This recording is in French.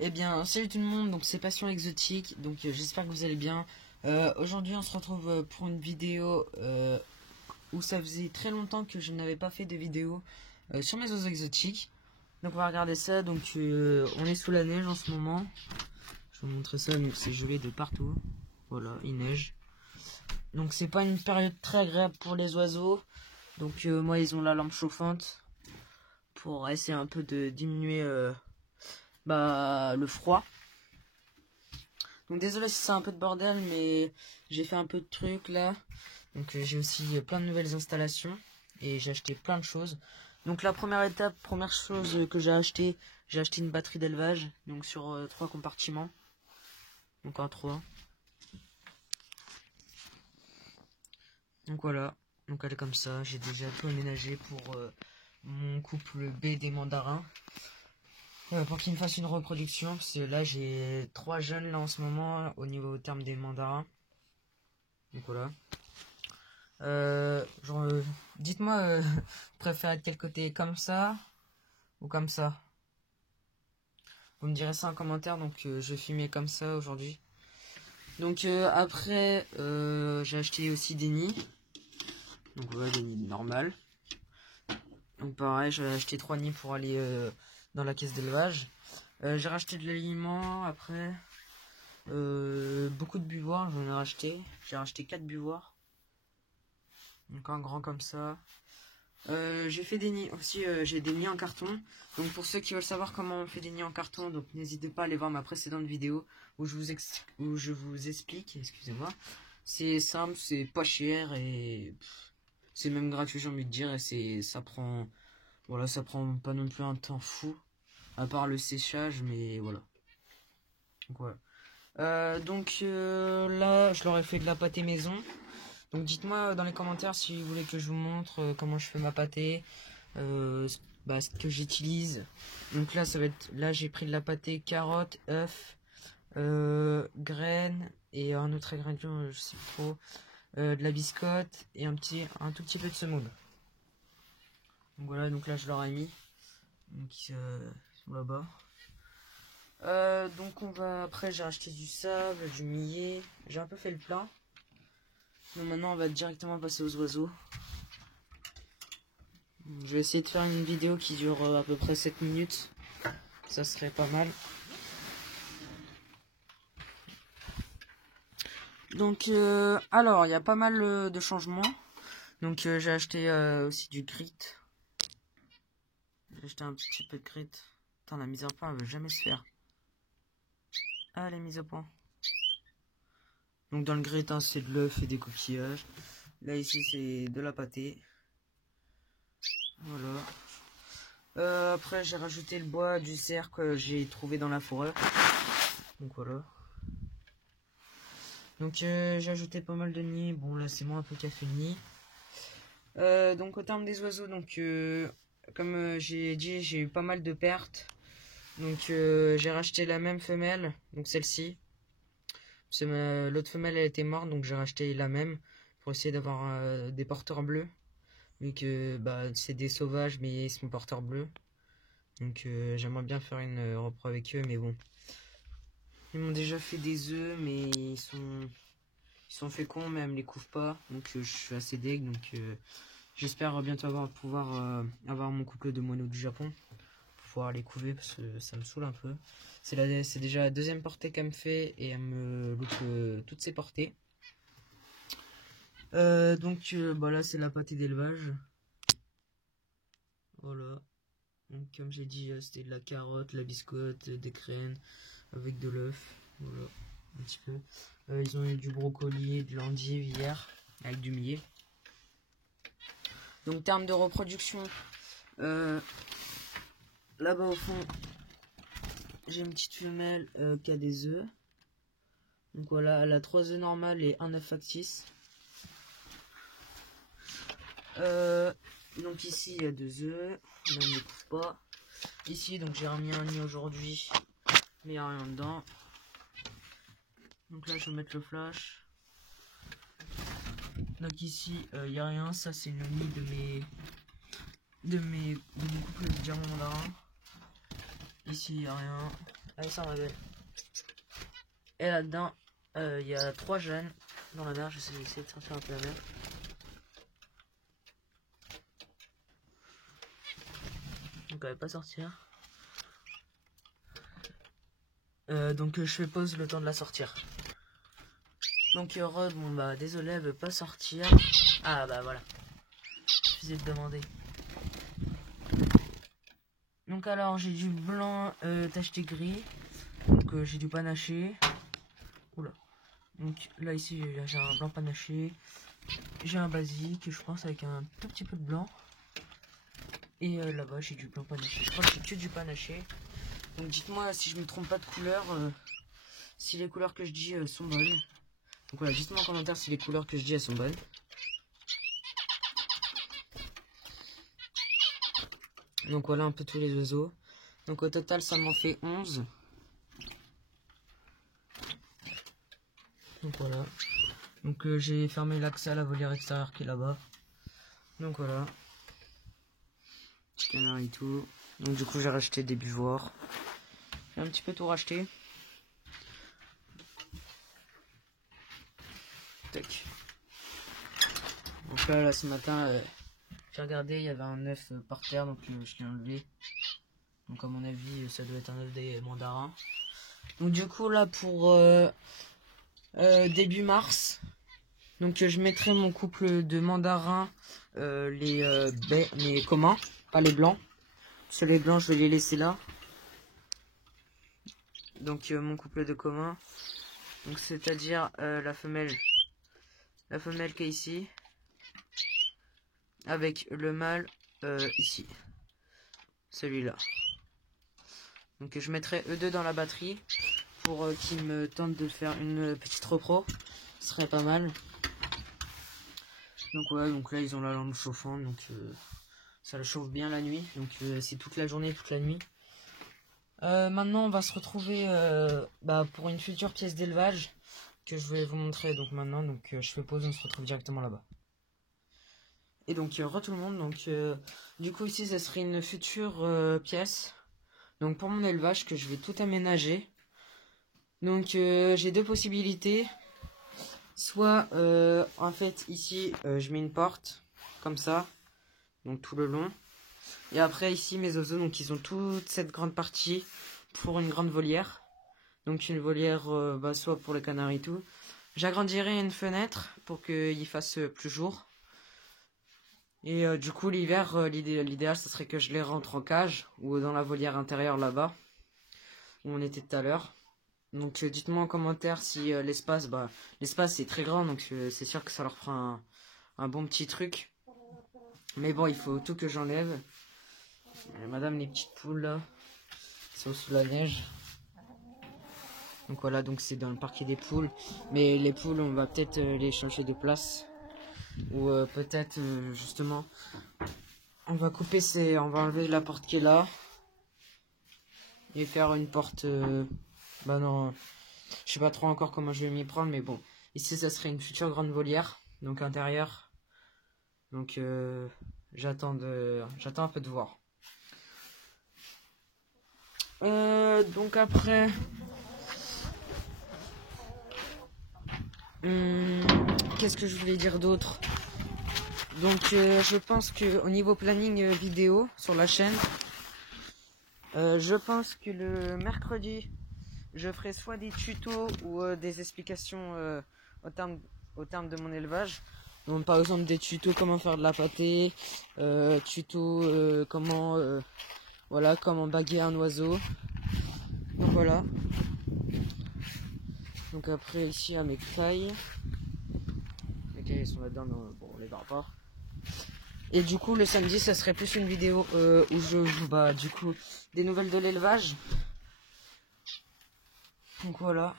Eh bien, salut tout le monde, donc c'est Passion Exotique, donc j'espère que vous allez bien. Aujourd'hui on se retrouve pour une vidéo où ça faisait très longtemps que je n'avais pas fait de vidéo sur mes oiseaux exotiques. Donc on va regarder ça, donc on est sous la neige en ce moment. Je vais vous montrer ça, donc c'est gelé de partout. Voilà, il neige. Donc c'est pas une période très agréable pour les oiseaux. Donc moi ils ont la lampe chauffante pour essayer un peu de diminuer le froid. Donc désolé si c'est un peu de bordel, mais j'ai fait un peu de trucs là. Donc j'ai aussi plein de nouvelles installations et j'ai acheté plein de choses. Donc la première chose que j'ai acheté une batterie d'élevage, donc sur 3 compartiments. Donc en 3. Donc voilà, donc elle est comme ça. J'ai déjà tout aménagé pour mon couple B des mandarins. Pour qu'il me fasse une reproduction, parce que là j'ai 3 jeunes là en ce moment au terme des mandarins. Donc voilà. Dites-moi, vous préférez être quel côté, comme ça ou comme ça? Vous me direz ça en commentaire, donc je vais filmer comme ça aujourd'hui. Donc après, j'ai acheté aussi des nids. Donc voilà, des nids normales. Donc pareil, j'ai acheté 3 nids pour aller dans la caisse d'élevage. J'ai racheté de l'aliment après. Beaucoup de buvoirs, j'en ai racheté. J'ai racheté 4 buvoirs. Donc un grand comme ça. J'ai fait des nids aussi, j'ai des nids en carton. Donc pour ceux qui veulent savoir comment on fait des nids en carton, donc n'hésitez pas à aller voir ma précédente vidéo où je vous explique, excusez-moi. C'est simple, c'est pas cher et c'est même gratuit, j'ai envie de dire, et ça prend pas non plus un temps fou à part le séchage, mais voilà. Donc voilà. Là, je leur ai fait de la pâtée maison. Donc dites-moi dans les commentaires si vous voulez que je vous montre comment je fais ma pâtée, ce que j'utilise. Donc là là j'ai pris de la pâtée carottes, œufs, graines et un autre ingrédient, je sais plus trop, de la biscotte et un tout petit peu de semoule. Donc voilà, donc là je leur ai mis, donc ils sont là-bas. Donc après j'ai acheté du sable, du millet, j'ai un peu fait le plein. Donc maintenant on va directement passer aux oiseaux. Je vais essayer de faire une vidéo qui dure à peu près 7 minutes. Ça serait pas mal. Donc alors il y a pas mal de changements. Donc j'ai acheté aussi du grit. J'ai acheté un petit peu de grit. Attends, la mise au point elle veut jamais se faire. Ah, la mise au point. Donc dans le grit c'est de l'œuf et des coquillages. Là ici c'est de la pâtée. Voilà. Après j'ai rajouté le bois du cerf que j'ai trouvé dans la forêt. Donc voilà. Donc j'ai ajouté pas mal de nids. Bon là c'est moi un peu qui a fait le nid. Donc au terme des oiseaux, donc comme j'ai dit, j'ai eu pas mal de pertes. Donc j'ai racheté la même femelle, donc celle-ci. L'autre femelle elle était morte, donc j'ai racheté la même pour essayer d'avoir des porteurs bleus. Vu que c'est des sauvages mais ils sont porteurs bleus. Donc j'aimerais bien faire une repro avec eux, mais bon. Ils m'ont déjà fait des œufs, mais ils sont féconds, mais elles me les couvrent pas. Donc je suis assez deg, donc j'espère bientôt pouvoir avoir mon couple de moineaux du Japon. Pour pouvoir les couver, parce que ça me saoule un peu. C'est déjà la deuxième portée qu'elle me fait, et elle me loupe toutes ses portées. Là c'est la pâtée d'élevage. Voilà. Donc comme j'ai dit, c'était de la carotte, la biscotte, des graines, avec de l'œuf. Voilà, un petit peu. Ils ont eu du brocoli, de l'endive hier, avec du millet. Donc termes de reproduction, là-bas au fond, j'ai une petite femelle qui a des œufs. Donc voilà, elle a 3 œufs normales et un œuf factice. Donc ici il y a 2 œufs, je ne les couvre pas. Ici donc j'ai remis un nid aujourd'hui, mais il n'y a rien dedans. Donc là je vais mettre le flash. Donc ici il n'y a rien, ça c'est le nid de mon couple de diamants mandarins. Ici il n'y a rien, Allez, ça ma belle. Et là-dedans, il y a 3 jeunes dans la mer. J'essaie de sortir un peu la mer. Donc elle va pas sortir. Donc je fais pause le temps de la sortir. Donc Rod, bon bah désolé, elle veut pas sortir. Ah bah voilà. Je de demander. Donc alors j'ai du blanc tacheté gris. Donc j'ai du panaché. Oula. Donc là ici j'ai un blanc panaché. J'ai un basique, je pense, avec un tout petit peu de blanc. Et là-bas j'ai du blanc panaché. Je crois que j'ai que du panaché. Donc dites-moi si je me trompe pas de couleur. Si les couleurs que je dis sont bonnes. Donc voilà, dites-moi en commentaire si les couleurs que je dis elles sont bonnes. Donc voilà un peu tous les oiseaux. Donc au total ça m'en fait 11. Donc voilà. Donc j'ai fermé l'accès à la volière extérieure qui est là-bas. Donc voilà. Petit canard et tout. Donc du coup j'ai racheté des buvoirs. J'ai un petit peu tout racheté. Tac. Donc là ce matin j'ai regardé, il y avait un œuf par terre, donc je l'ai enlevé. Donc à mon avis ça doit être un œuf des mandarins. Donc du coup là pour début mars, donc je mettrai mon couple de mandarins, les communs, pas les blancs. Sur les blancs je vais les laisser là. Donc mon couple de communs, donc c'est-à-dire la femelle qui est ici, avec le mâle ici, celui-là. Donc je mettrai eux deux dans la batterie pour qu'ils me tentent de faire une petite repro, ce serait pas mal. Donc ouais, donc là ils ont la lampe chauffante, donc ça le chauffe bien la nuit, donc c'est toute la journée, toute la nuit. Maintenant on va se retrouver pour une future pièce d'élevage que je vais vous montrer donc maintenant. Donc je fais pause, on se retrouve directement là-bas. Et donc re tout le monde, donc du coup ici ça serait une future pièce. Donc pour mon élevage que je vais tout aménager. Donc j'ai deux possibilités. Soit en fait ici je mets une porte comme ça, donc tout le long. Et après ici mes oiseaux, donc ils ont toute cette grande partie pour une grande volière. Donc une volière soit pour les canards et tout. J'agrandirai une fenêtre pour qu'il fasse plus jour. Et du coup l'hiver, l'idéal ce serait que je les rentre en cage ou dans la volière intérieure là-bas où on était tout à l'heure. Donc dites-moi en commentaire si l'espace, l'espace est très grand, donc c'est sûr que ça leur fera un bon petit truc. Mais bon, il faut tout que j'enlève. Madame, les petites poules là, qui sont sous la neige. Donc voilà, donc c'est dans le parquet des poules. Mais les poules, on va peut-être les changer de place. Ou peut-être justement, on va enlever la porte qui est là. Et faire une porte... non, je sais pas trop encore comment je vais m'y prendre, mais bon. Ici, ça serait une future grande volière, donc intérieure. Donc j'attends un peu de voir. Donc après... qu'est-ce que je voulais dire d'autre? Donc je pense que au niveau planning vidéo sur la chaîne, je pense que le mercredi, je ferai soit des tutos ou des explications au terme de mon élevage. Donc par exemple des tutos comment faire de la pâtée, tutos comment baguer un oiseau. Donc voilà. Donc après ici à mes tailles. Ok, ils sont là-dedans, bon on les verra pas. Et du coup le samedi ça serait plus une vidéo où je vous du coup des nouvelles de l'élevage. Donc voilà.